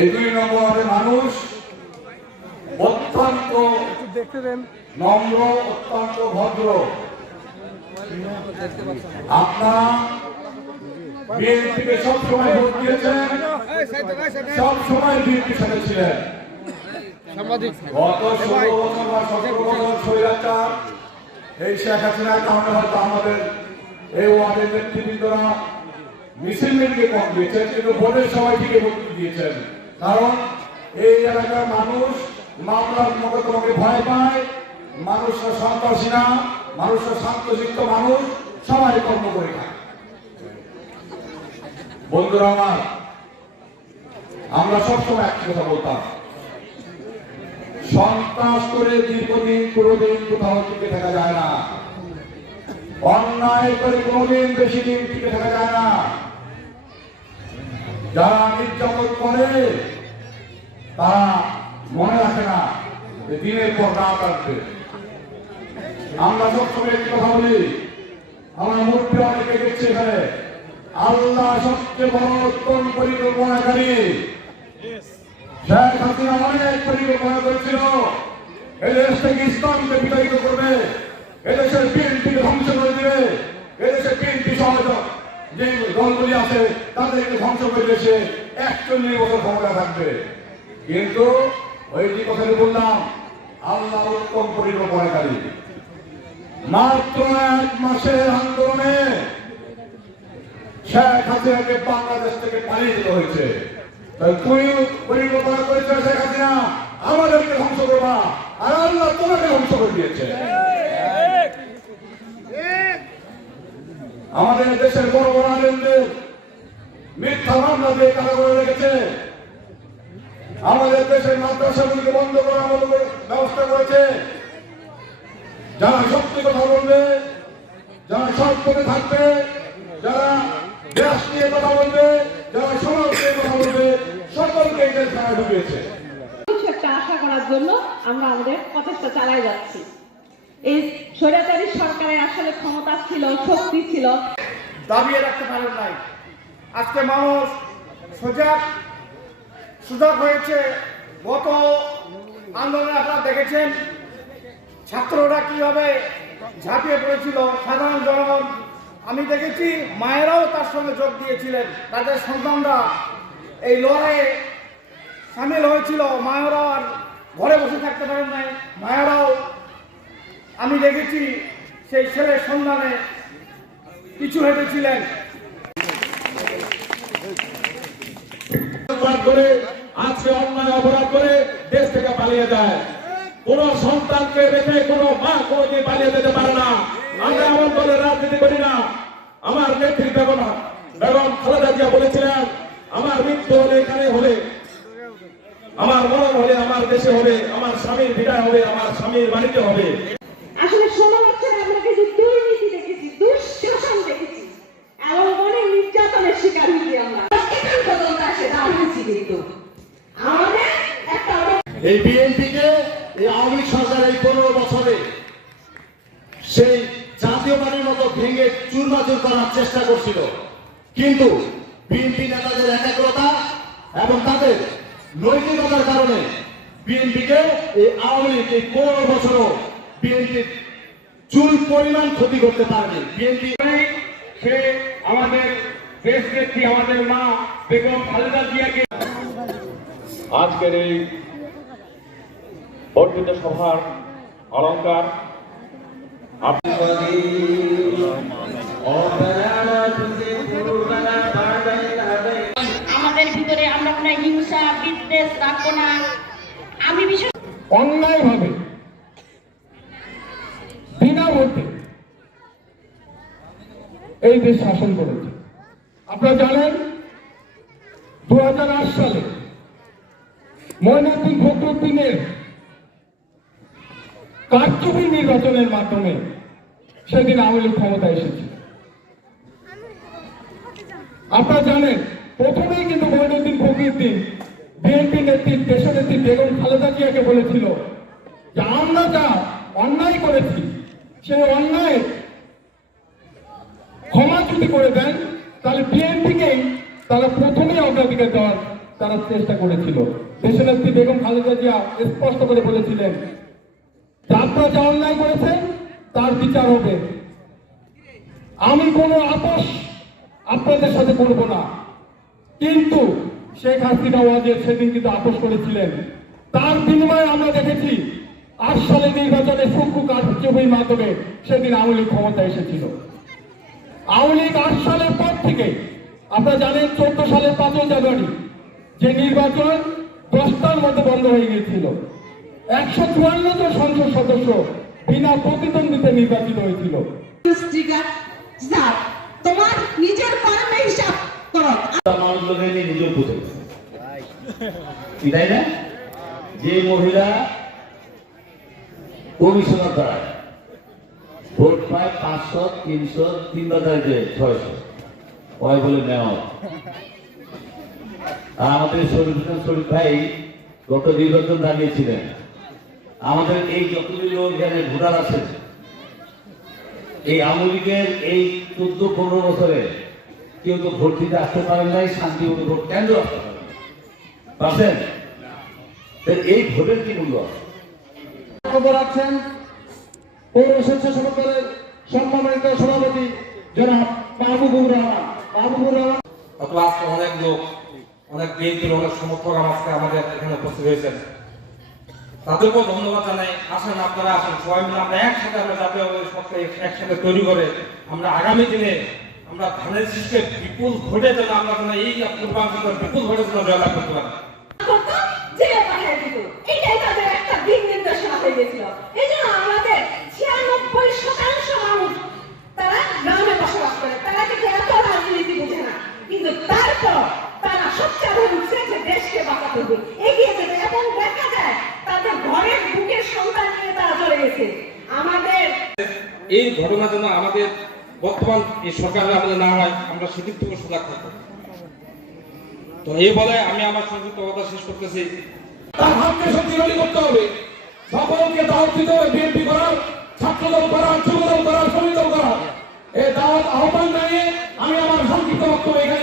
এই দুই নম্বরের মানুষ অত্যন্ত নম্র, অত্যন্ত ভদ্র। আপনারা বিএনপিকে সবসময় ভোট দিয়েছেন, সবসময় বিএনপির সাথে ছিলেন। গত ষোলো বছর বা সতেরো বছর এই শেখ হাসিনার আমাদের এই ওয়ার্ডের নেতৃবৃন্দরা মিছিল কম দিয়েছেন, কিন্তু ভোটের সময় থেকে ভোট দিয়েছেন। কারণ এই এলাকার মানুষ মামলার মোকদ্দমাকে ভয় পায়, মানুষরা সন্ত্রাসী না, মানুষরা শান্তশিষ্ট মানুষ, সবাই কর্ম করে বন্ধুরা আমার, আমরা সবসময় একই কথা বলতাম, সন্ত্রাস করে দীর্ঘদিন কোনোদিন কোথাও টিকে থাকা যায় না। অন্যায় করে কোনোদিন বেশি দিন টিকে থাকা যায় না। যারা নির্যাতন করে তারা মনে রাখে না যে দিনের পর রাত আসবে। আমরা সবসময় একটি কথা বলি আমার মূর্তি অনেকে দেখছে এখানে। আল্লাহ সবচেয়ে বড় উত্তম পরিকল্পনাকারী। শেখ হাসিনা অনেক পরিকল্পনা করেছিল। এই দেশ থেকে ইসলামকে বিতাড়িত করবে। এদেশের বিএনপিকে ধ্বংস করে দিবে। এদেশের বিএনপি সহ যে দলগুলি আছে তাদেরকে ধ্বংস করে দেশে একচল্লিশ বছর ক্ষমতা থাকবে। কিন্তু ওই যে কথাটি বললাম, আল্লাহ উত্তম পরিকল্পনাকারী। মাত্র এক মাসের আন্দোলনে শেখ হাসিনাকে বাংলাদেশ থেকে পালিয়ে যেতে হয়েছে। তাই তুই পরিকল্পনা করেছে শেখ হাসিনা, আমাদেরকে ধ্বংস করবা, আর আল্লাহ তোমাকে ধ্বংস করে দিয়েছে। আমাদের দেশের বড় বড় আলেমদের মিথ্যা মামলা দিয়ে কারা করে রেখেছে। আমাদের দেশের মাদ্রাসাগুলিকে বন্ধ করার মতো ব্যবস্থা করেছে। যারা সত্যি কথা বলবে যারা সৎ পথে থাকবে যারা দেশ নিয়ে কথা বলবে যারা সমাজ নিয়ে কথা বলবে সকলকে এই জেলখানায় ঢুকিয়েছে। কিছু একটা আশা করার জন্য আমরা আমাদের প্রচেষ্টা চালাই যাচ্ছি। এই স্বৈরাচারী সরকারের আসলে ক্ষমতা ছিল শক্তি ছিল। দাবিয়ে রাখতে পারেন নাই। আজকে মানুষ সজাগ সুযোগ হয়েছে। গত আন্দোলনে আপনারা দেখেছেন, ছাত্ররা কীভাবে ঝাঁপিয়ে পড়েছিল, সাধারণ জনগণ। আমি দেখেছি, মায়েরাও তার সঙ্গে যোগ দিয়েছিলেন। তাদের সন্তানরা এই লড়াইয়ে সামিল হয়েছিল। মায়েরাও আর ঘরে বসে থাকতে পারেন নাই। মায়েরাও, আমি দেখেছি, সেই ছেলের সন্ধানে পিছু হেঁটেছিলেন। করে আজকে অন্যায় অপরাধ করে দেশ থেকে পালিয়ে যায়। কোন সন্তানকে রেখে কোন মা কোনদিন পালিয়ে যেতে পারে না। আমরা এমন দলের রাজনীতি করি না। আমার নেত্রী বেগম বেগম খালেদা জিয়া বলেছিলেন, আমার মৃত্যু হলে এখানে হলে, আমার মরণ হলে আমার দেশে হবে, আমার স্বামীর বিদায় হবে, আমার স্বামীর বাড়িতে হবে আসলে ষোলো বছর আমরা কিছু দুর্নীতি দেখেছি দুঃশাসন দেখেছি এবং অনেক নির্যাতনের শিকার হয়েছি আমরা এখান পর্যন্ত আসে দাঁড়িয়েছি কিন্তু আমাদের একটা এই বিএনপিকে এই আওয়ামী সরকার এই পনেরো বছরে সেই জাতীয় পার্টির মতো ভেঙে চুরমাচুর করার চেষ্টা করছিল। কিন্তু বিএনপি নেতাদের একাগ্রতা এবং তাদের নৈতিকতার কারণে বিএনপিকে এই আওয়ামী লীগ এই পনেরো বছরও বিএনপির চুল পরিমাণ ক্ষতি করতে পারেনি। বিএনপি সে আমাদের দেশ নেত্রী আমাদের মা বেগম খালেদা জিয়াকে আজকের এই বর্ধিত সভার অলঙ্কার। আমাদের ভিতরে আমরা কোনো হিংসা বিদ্বেষ রাখব না। আমি অন্যায়ভাবে বিনা ভোটে এই দেশ শাসন করেছে। আপনারা জানেন দু হাজার আট সালে ময়নাদ্দিন ফখরুদ্দিনের কারচুপি নির্বাচনের মাধ্যমে সেদিন আওয়ামী লীগ ক্ষমতায় এসেছে। আপনারা জানেন, প্রথমেই কিন্তু মইনুদ্দিন ফখরুদ্দিন বিএনপি নেত্রী, দেশের নেত্রী বেগম খালেদা জিয়াকে বলেছিল যে আমরা যা অন্যায় করেছি, সেই অন্যায় ক্ষমা যদি করে দেন, তাহলে বিএনপিকেই তারা প্রথমেই অগ্রাধিকার দেওয়ার তারা চেষ্টা করেছিল। দেশনেত্রী বেগম খালেদা জিয়া স্পষ্ট করে বলেছিলেন যে আপনারা যা অন্যায় করেছেন তার বিচার হবে। আমি কোনো আপোষ আপনাদের সাথে করব না। কিন্তু শেখ হাসিনা ওয়াজের সেদিন কিন্তু আপোষ করেছিলেন। তার বিনিময়ে আমরা দেখেছি, আট সালে নির্বাচনে সুখু কার্যক্রমের মাধ্যমে সেদিন আওয়ামী লীগ ক্ষমতা এসেছিল। আওয়ামী লীগ আট সালের পর থেকে, আপনারা জানেন চোদ্দ সালের পাঁচই জানুয়ারি, যে নির্বাচন দশটার মধ্যে বন্ধ হয়ে গিয়েছিল। একশো চুয়ান্ন জন সংসদ সদস্য বিনা প্রতিদ্বন্দ্বিতা নির্বাচিত হয়েছিল। তোমার নিজের কর্মে হিসাব করো। তাই না? যে মহিলা কমিশনার দ্বারা ভোট পায় পাঁচশো তিনশো তিন হাজার ছয়শো। কয় বলে নেওয়া আর আমাদের শরীফ শরীফ ভাই গত নির্বাচন দাঁড়িয়েছিলেন। আমাদের এই যতগুলি এখানে ভোটার আছে এই আওয়ামী লীগের এই চোদ্দ পনেরো বছরে কেউ তো ভোট দিতে আসতে পারেন নাই শান্তি মতো ভোট আসতে পারেন নাই। এই ভোটের কি মূল্য রাখছেন পৌর স্বেচ্ছাসেবক দলের সম্মানিত সভাপতি জনাব মাহবুবুর রহমান। মাহবুবুর রহমান। অথবা আজকে অনেক লোক অনেক বিএনপির অনেক সমর্থক আজকে আমাদের এখানে উপস্থিত হয়েছেন। তাদেরকেও ধন্যবাদ জানাই। আসেন আপনারা, আসেন। সবাই মিলে আমরা একসাথে আমরা জাতীয় একসাথে তৈরি করে আমরা আগামী দিনে আমরা ধানের শীষকে বিপুল ভোটে যেন আমরা এই পূর্বাঞ্চলের বিপুল ভোটে যেন জয়লাভ করতে পারি করতো জেলে পাঠিয়ে দিত এটাই তাদের একটা দিক নির্দেশনা হয়ে গেছিল এই জন্য আমাদের ছিয়ানব্বই শতাংশ মানুষ তারা গ্রামে বসবাস করে তারা কিন্তু এত রাজনীতি বুঝে না কিন্তু তারপর তারা সবচেয়ে উঠছে যে দেশকে বাঁচাতে হবে এগিয়ে দেখা যায় তাদের ঘরের বুকের সন্তান নিয়ে তারা চলে গেছে। আমাদের এই ঘটনা যেন আমাদের বর্তমান এই সরকারের আমাদের না হয় আমরা সেদিক থেকে সজাগ থাকব। তো এই বলে আমি আমার সংযুক্ত কথা শেষ করতেছি। তার ভাবকে শক্তিশালী করতে হবে। সকলকে দাওয়াত দিতে হবে বিএনপি করার ছাত্রদল করার যুবদল করার শ্রমিক দল করার। এই দাওয়াত আহ্বান জানিয়ে আমি আমার সংক্ষিপ্ত বক্তব্য এখানে